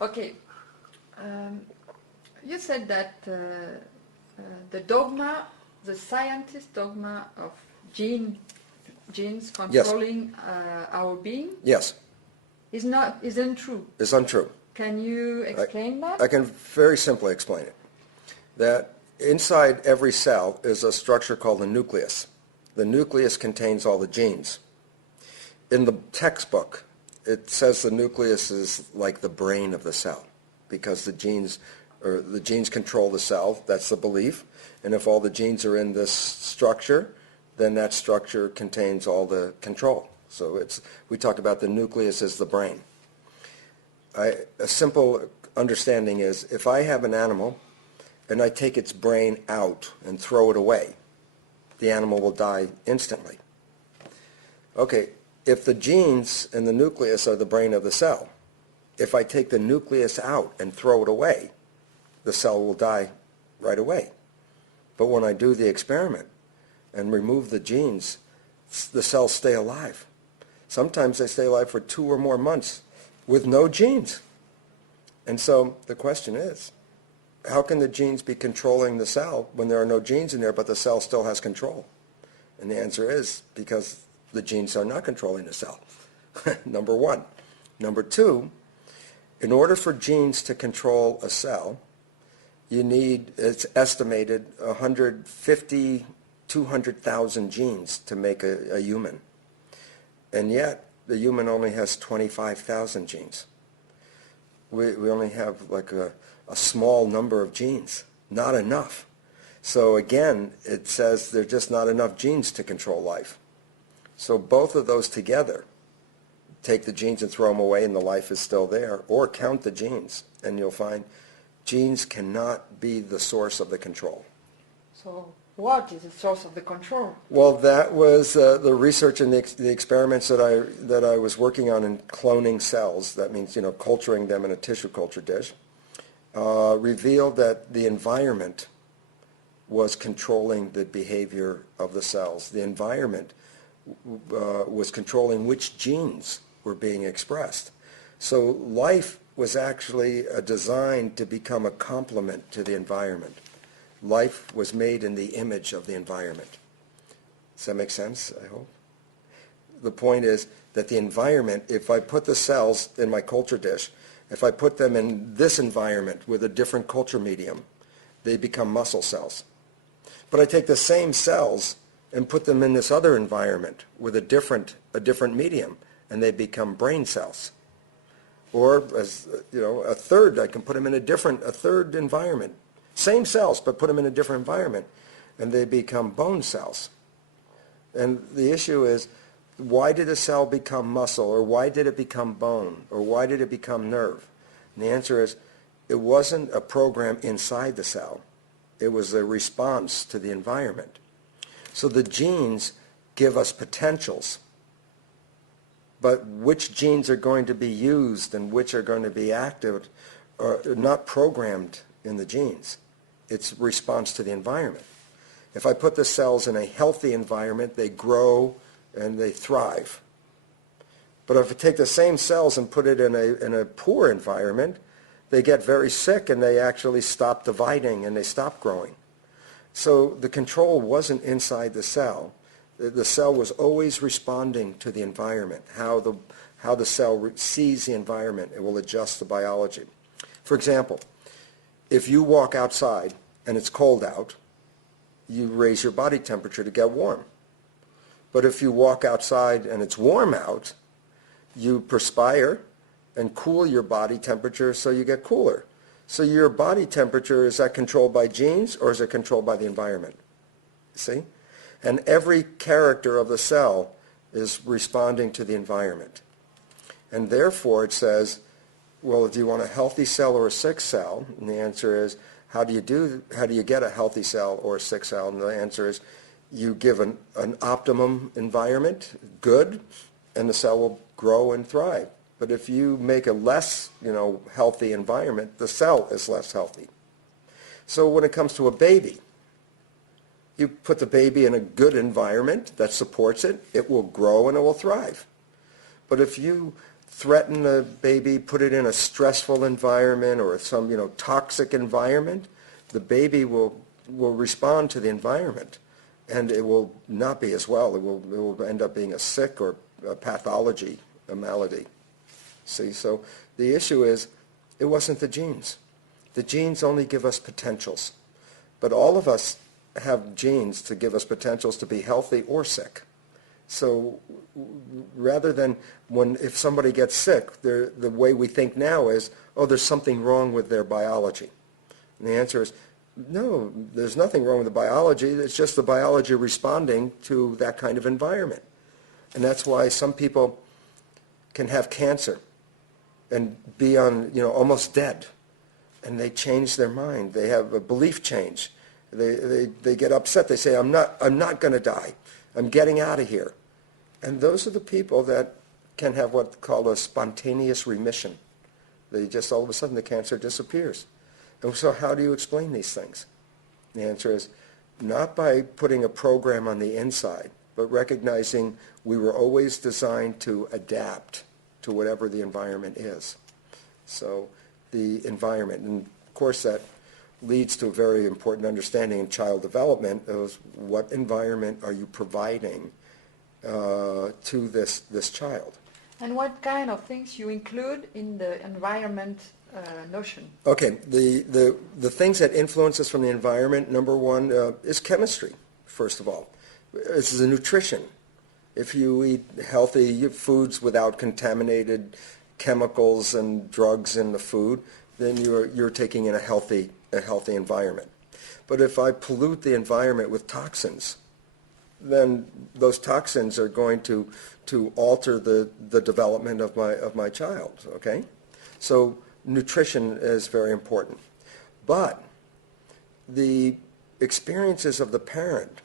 Okay. You said that the dogma, the scientist dogma of genes controlling our being, yes, isn't true. it's untrue. Can you explain that? I can very simply explain it. That inside every cell is a structure called a nucleus. The nucleus contains all the genes. In the textbook, it says the nucleus is like the brain of the cell because the genes control the cell. That's the belief. And if all the genes are in this structure, then that structure contains all the control. So we talk about the nucleus as the brain. A simple understanding is if I have an animal and I take its brain out and throw it away, the animal will die instantly. Okay, if the genes and the nucleus are the brain of the cell, if I take the nucleus out and throw it away, the cell will die right away. But when I do the experiment and remove the genes, the cells stay alive. Sometimes they stay alive for 2 or more months with no genes. And so the question is, how can the genes be controlling the cell when there are no genes in there, but the cell still has control? And the answer is because the genes are not controlling the cell. Number one. Number two, in order for genes to control a cell, you need, it's estimated, 150, 200,000 genes to make a human. And yet, the human only has 25,000 genes. We only have like a small number of genes, not enough. So again, it says there's just not enough genes to control life. So both of those together, take the genes and throw them away and the life is still there, or count the genes, and you'll find genes cannot be the source of the control. So what is the source of the control? Well, that was the research and the experiments that I was working on in cloning cells. That means, culturing them in a tissue culture dish. Revealed that the environment was controlling the behavior of the cells. The environment was controlling which genes were being expressed. So life was actually designed to become a complement to the environment. Life was made in the image of the environment. Does that make sense, I hope? The point is that the environment, if I put the cells in my culture dish, if I put them in this environment with a different culture medium, they become muscle cells. But I take the same cells and put them in this other environment with a different medium, and they become brain cells. Or, as a third, I can put them in a third environment. Same cells, but put them in a different environment, and they become bone cells. And the issue is, why did a cell become muscle, or why did it become bone, or why did it become nerve? And the answer is, it wasn't a program inside the cell. It was a response to the environment. So the genes give us potentials, but which genes are going to be used and which are going to be active are not programmed in the genes. It's a response to the environment. If I put the cells in a healthy environment, they grow and they thrive. But if I take the same cells and put it in a poor environment, they get very sick and they actually stop dividing and they stop growing. So the control wasn't inside the cell. The cell was always responding to the environment, how the cell sees the environment. It will adjust the biology. For example, if you walk outside and it's cold out, you raise your body temperature to get warm. But if you walk outside and it's warm out, you perspire and cool your body temperature so you get cooler. So your body temperature, is that controlled by genes or is it controlled by the environment? See? And every character of the cell is responding to the environment. And therefore it says, well, do you want a healthy cell or a sick cell? And the answer is, how do you get a healthy cell or a sick cell? And the answer is, you give an optimum environment, good, and the cell will grow and thrive. But if you make a less, healthy environment, the cell is less healthy. So when it comes to a baby, you put the baby in a good environment that supports it, it will grow and it will thrive. But if you threaten the baby, put it in a stressful environment or some, toxic environment, the baby will respond to the environment, and it will not be as well. It will end up being a sick or a pathology, a malady. See, so the issue is, it wasn't the genes. The genes only give us potentials. But all of us have genes to give us potentials to be healthy or sick. So rather than if somebody gets sick, the way we think now is, oh, there's something wrong with their biology. And the answer is, no, there's nothing wrong with the biology. It's just the biology responding to that kind of environment. And that's why some people can have cancer and be almost dead. And they change their mind. They have a belief change. They get upset. They say, I'm not going to die. I'm getting out of here. And those are the people that can have what's called a spontaneous remission. They just, all of a sudden, the cancer disappears. And so how do you explain these things? The answer is not by putting a program on the inside, but recognizing we were always designed to adapt to whatever the environment is. So the environment, and of course that leads to a very important understanding in child development of what environment are you providing to this child. And what kind of things you include in the environment notion? Okay, the things that influence us from the environment, number one, is chemistry, first of all. This is a nutrition. If you eat healthy foods without contaminated chemicals and drugs in the food, then you're taking in a healthy environment. But if I pollute the environment with toxins, then those toxins are going to alter the development of my child. Okay, so nutrition is very important. But the experiences of the parent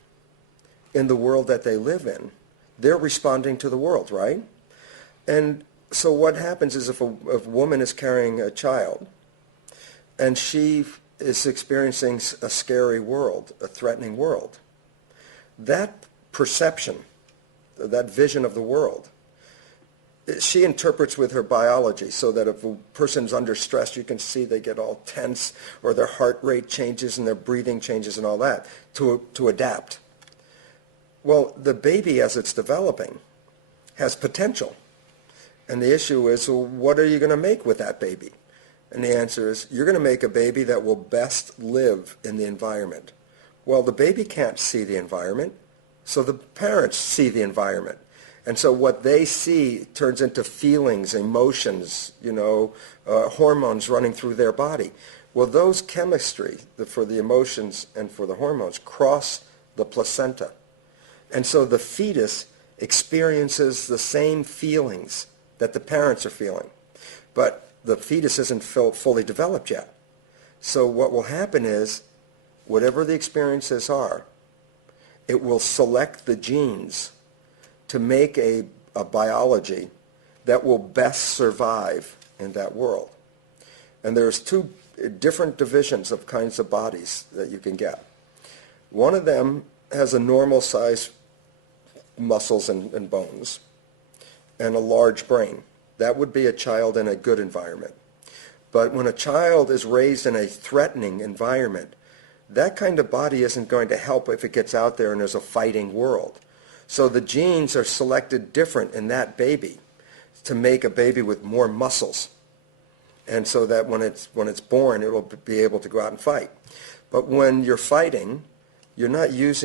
in the world that they live in, they're responding to the world, right? And so what happens is if a woman is carrying a child and she is experiencing a scary world, a threatening world, that perception, that vision of the world, she interprets with her biology, so that if a person's under stress, you can see they get all tense, or their heart rate changes and their breathing changes and all that, to adapt. Well, the baby, as it's developing, has potential. And the issue is, well, what are you going to make with that baby? And the answer is, you're going to make a baby that will best live in the environment. Well, the baby can't see the environment, so the parents see the environment. And so what they see turns into feelings, emotions, hormones running through their body. Well, those chemistry, for the emotions and for the hormones, cross the placenta. And so the fetus experiences the same feelings that the parents are feeling. But the fetus isn't fully developed yet. So what will happen is, whatever the experiences are, it will select the genes to make a biology that will best survive in that world. And there's two different divisions of kinds of bodies that you can get. One of them has a normal size muscles and bones and a large brain. That would be a child in a good environment. But when a child is raised in a threatening environment, that kind of body isn't going to help if it gets out there and there's a fighting world. So the genes are selected different in that baby to make a baby with more muscles. And so that when it's born, it will be able to go out and fight. But when you're fighting, you're not using